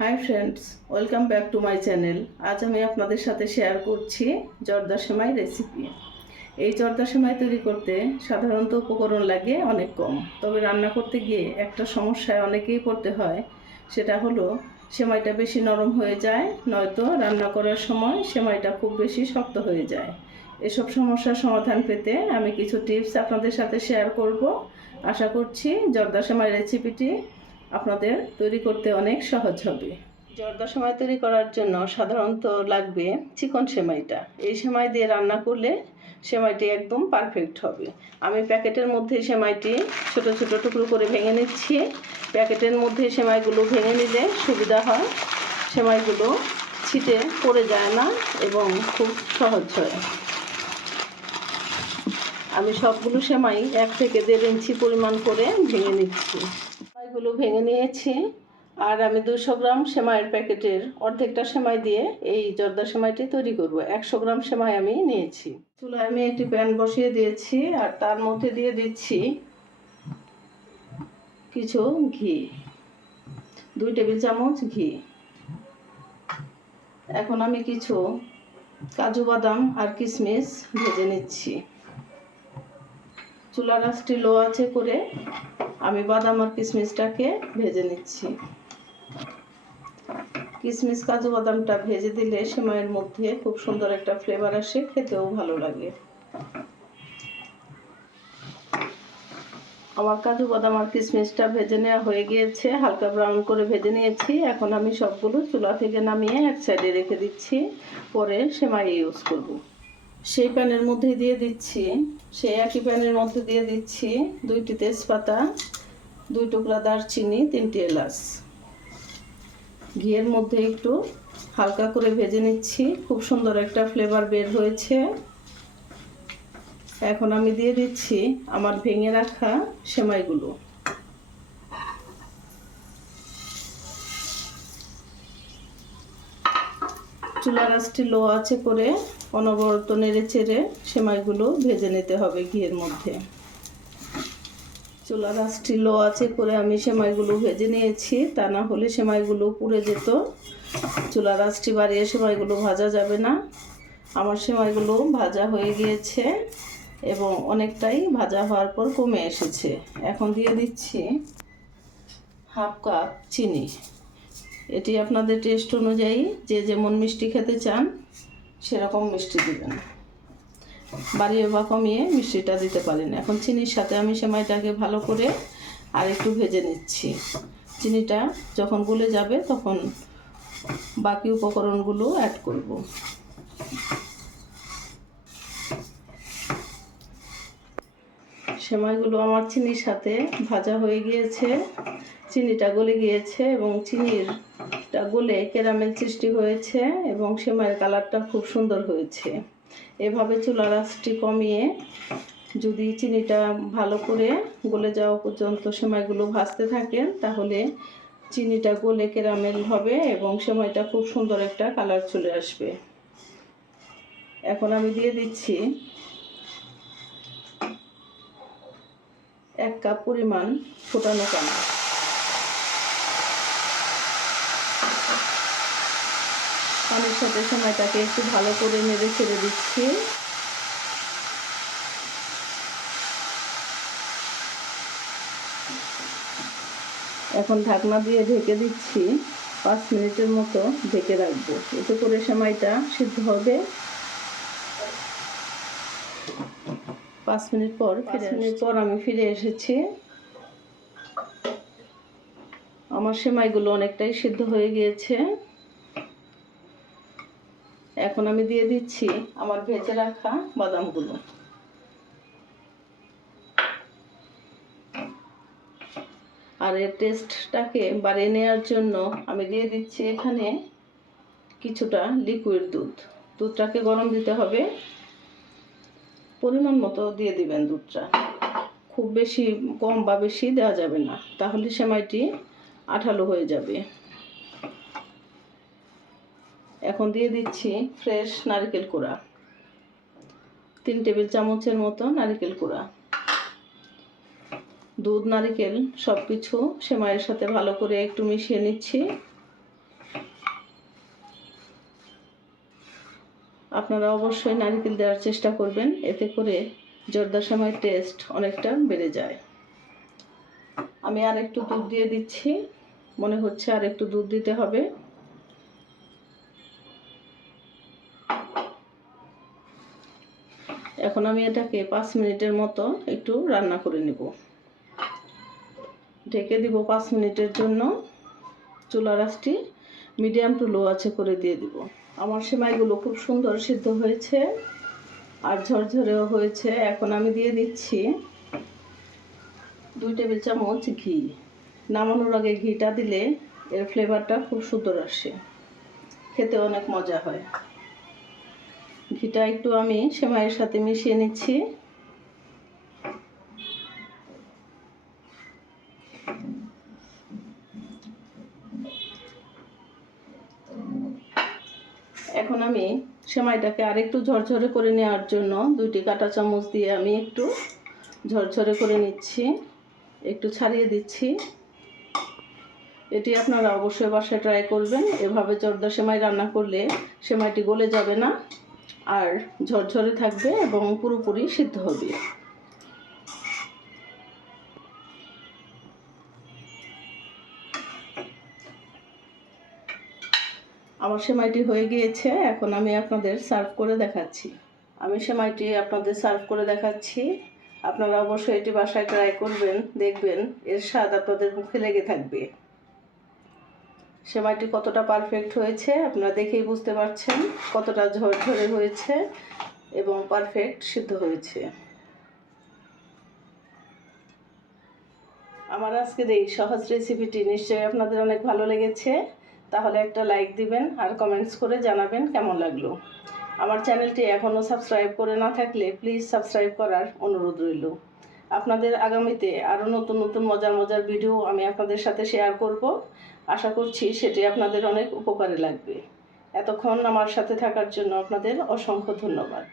Hi friends, welcome back to my channel. আজ আমি আপনাদের সাথে শেয়ার করছি জর্দা সেমাই রেসিপি। এই জর্দা সেমাই তৈরি করতে সাধারণত উপকরণ লাগে অনেক কম, তবে রান্না করতে গিয়ে একটা সমস্যায় অনেকেই পড়তে হয়। সেটা হলো সেমাইটা বেশি নরম হয়ে যায়, নয়তো রান্না করার সময় সেমাইটা খুব বেশি শক্ত হয়ে যায়। এসব সমস্যার সমাধান পেতে আমি কিছু টিপস আপনাদের সাথে শেয়ার করব। আশা করছি জর্দা সেমাই রেসিপিটি আপনাদের তৈরি করতে অনেক সহজ হবে। জর্দা সেমাই তৈরি করার জন্য সাধারণত লাগবে চিকন সেমাইটা। এই সেমাই দিয়ে রান্না করলে সেমাইটি একদম পারফেক্ট হবে। আমি প্যাকেটের মধ্যে সেমাইটি ছোট ছোট টুকরো করে ভেঙে নিচ্ছি। প্যাকেটের মধ্যে সেমাইগুলো ভেঙে নিলে সুবিধা হয়, সেমাইগুলো ছিটে পড়ে যায় না এবং খুব সহজ হয়। আমি সবগুলো সেমাই 1 থেকে 1.5 ইঞ্চি পরিমাণ করে ভেঙে নিচ্ছি। সেমাইগুলো ভেঙে নিয়েছি, আর আমি 200 গ্রাম সেমাইয়ের প্যাকেটের অর্ধেকটা সেমাই দিয়ে এই জর্দা সেমাইটি তৈরি করব। 100 গ্রাম সেমাই আমি নিয়েছি। চুলায় আমি একটি প্যান বসিয়ে দিয়েছি, আর তার মধ্যে দিয়ে দিচ্ছি কিছু ঘি, 2 টেবিল চামচ ঘি। এখন আমি কিছু কাজু বাদাম আর কিশমিশ ভেজে নিচ্ছি। চুলার আঁচটি লো আঁচে করে আমি বাদাম আর কিশমিশটাকে ভেজে নিচ্ছি। কিশমিশ কাজু বাদামটা ভেজে দিলে সেমাইয়ের মধ্যে খুব সুন্দর একটা ফ্লেভার আসে, খেতেও ভালো লাগে। আমার কাজু বাদাম আর কিশমিশটা ভেজে নেওয়া হয়ে গিয়েছে, হালকা ব্রাউন করে ভেজে নিয়েছি। এখন আমি সবগুলো চুলা থেকে নামিয়ে এক সাইডে রেখে দিচ্ছি, পরে সেমাই ইউজ করব। সেই প্যানের মধ্যে দিয়ে দিচ্ছি, সেই একই প্যানের মধ্যে দিয়ে দিচ্ছি 2টি তেজপাতা, 2 টুকরা দারচিনি, 3টি এলাচ। ঘিয়ের মধ্যে একটু হালকা করে ভেজে নিচ্ছি, খুব সুন্দর একটা ফ্লেভার বের হয়েছে। এখন আমি দিয়ে দিচ্ছি আমার ভেঙে রাখা সেমাইগুলো। চুলার আঁচটি লো আঁচে করে অনবরত নেড়ে চেড়ে সেমাইগুলো ভেজে নিতে হবে ঘিয়ের মধ্যে। চুলার আঁচটি লো আঁচে করে আমি সেমাইগুলো ভেজে নিয়েছি, তা না হলে সেমাইগুলো পুড়ে যেত। চুলার আঁচটি বাড়িয়ে সেমাইগুলো ভাজা যাবে না। আমার সেমাইগুলো ভাজা হয়ে গিয়েছে এবং অনেকটাই ভাজা হওয়ার পর কমে এসেছে। এখন দিয়ে দিচ্ছি হাফ কাপ চিনি। এটি আপনাদের টেস্ট অনুযায়ী যে যেমন মিষ্টি খেতে চান সেরকম মিষ্টি দিবেন, বাড়িয়ে বা কমিয়ে মিষ্টিটা দিতে পারেন। এখন চিনির সাথে আমি সেমাইটাকে ভালো করে আর একটু ভেজে নিচ্ছি। চিনিটা যখন গলে যাবে তখন বাকি উপকরণগুলো অ্যাড করব। সেমাইগুলো আমার চিনির সাথে ভাজা হয়ে গিয়েছে, চিনিটা গলে গিয়েছে এবং চিনিটা গলে ক্যারামেল সৃষ্টি হয়েছে এবং সেমাইয়ের কালারটা খুব সুন্দর হয়েছে। এভাবে চুলার আঁচটি কমিয়ে যদি চিনিটা ভালো করে গলে যাওয়া পর্যন্ত সেমাইগুলো ভাজতে থাকেন, তাহলে চিনিটা গলে ক্যারামেল হবে এবং সেমাইটা খুব সুন্দর একটা কালার চলে আসবে। এখন আমি দিয়ে দিচ্ছি 1 কাপ পরিমাণ ফোটানো পানি। পানির সাথে সেমাইটাকে একটু ভালো করে নেড়ে ছেড়ে দিচ্ছি। এখন ঢাকনা দিয়ে ঢেকে দিচ্ছি, 5 মিনিটের মতো ঢেকে রাখবো, এতে করে সেমাইটা সিদ্ধ হবে। 5 মিনিট পর আমি ফিরে এসেছি। আমার সেমাইগুলো অনেকটাই সিদ্ধ হয়ে গিয়েছে। এখন আমি দিয়ে দিচ্ছি আমার ভেজে রাখা বাদামগুলো। আর এর টেস্টটাকে বাড়িয়ে নেওয়ার জন্য আমি দিয়ে দিচ্ছি এখানে কিছুটা লিকুইড দুধ। দুধটাকে গরম দিতে হবে, পরিমাণ মতো দিয়ে দিবেন দুধটা। খুব বেশি কম বা বেশি দেওয়া যাবে না, তাহলে সেমাইটি আঠালো হয়ে যাবে। এখন দিয়ে দিচ্ছি ফ্রেশ নারকেল কোড়া, 3 টেবিল চামচের মতো নারকেল কোড়া। দুধ নারকেল সব কিছু সেমাইয়ের সাথে ভালো করে একটু মিশিয়ে নিচ্ছি। আপনারা অবশ্যই নারকেল দেওয়ার চেষ্টা করবেন, এতে করে জর্দা সেমাইয়ের টেস্ট অনেকটা বেড়ে যায়। আমি আর একটু দুধ দিয়ে দিচ্ছি, মনে হচ্ছে আর একটু দুধ দিতে হবে। এখন আমি এটাকে 5 মিনিটের মতো একটু রান্না করে নেব। ঢেকে দিব 5 মিনিটের জন্য। চুলার আঁচটি মিডিয়াম টু লো আছে করে দিয়ে দিব। আমার সেমাইগুলো খুব সুন্দর সিদ্ধ হয়েছে আর ঝরঝরেও হয়েছে। এখন আমি দিয়ে দিচ্ছি 2 টেবিল চামচ ঘি। নামানোর আগে ঘিটা দিলে এর ফ্লেভারটা খুব সুন্দর আসে, খেতে অনেক মজা হয়। ঘিটা একটু আমি সেমাইয়ের সাথে মিশিয়ে নিচ্ছি। এখন আমি সেমাইটাকে আরেকটু ঝরঝরে করে নেওয়ার জন্য 2টি কাঁটা চামচ দিয়ে আমি একটু ঝরঝরে করে নিচ্ছি, একটু ছাড়িয়ে দিচ্ছি। এটি আপনারা অবশ্যই বাসায় ট্রাই করবেন। এভাবে জর্দা সেমাই রান্না করলে সেমাইটি গলে যাবে না আর ঝরঝরে থাকবে এবং পুরোপুরি সিদ্ধ হবে। আমার সেমাইটি হয়ে গিয়েছে, এখন আমি আপনাদের সার্ভ করে দেখাচ্ছি। আমি সেমাইটি আপনাদের সার্ভ করে দেখাচ্ছি। আপনারা অবশ্যই এটি বাসায় ট্রাই করবেন, দেখবেন এর স্বাদ আপনাদের মুখে লেগে থাকবে। সেমাইটি কতটা পারফেক্ট হয়েছে আপনারা দেখেই বুঝতে পারছেন, কতটা ঝরঝরে হয়েছে এবং পারফেক্ট সিদ্ধ হয়েছে। আমার আজকের এই সহজ রেসিপিটি নিশ্চয়ই আপনাদের অনেক ভালো লেগেছে। তাহলে একটা লাইক দিবেন আর কমেন্টস করে জানাবেন কেমন লাগলো। আমার চ্যানেলটি এখনও সাবস্ক্রাইব করে না থাকলে প্লিজ সাবস্ক্রাইব করার অনুরোধ রইল। আপনাদের আগামীতে আরও নতুন নতুন মজার মজার ভিডিও আমি আপনাদের সাথে শেয়ার করব। আশা করছি সেটি আপনাদের অনেক উপকারে লাগবে। এতক্ষণ আমার সাথে থাকার জন্য আপনাদের অসংখ্য ধন্যবাদ।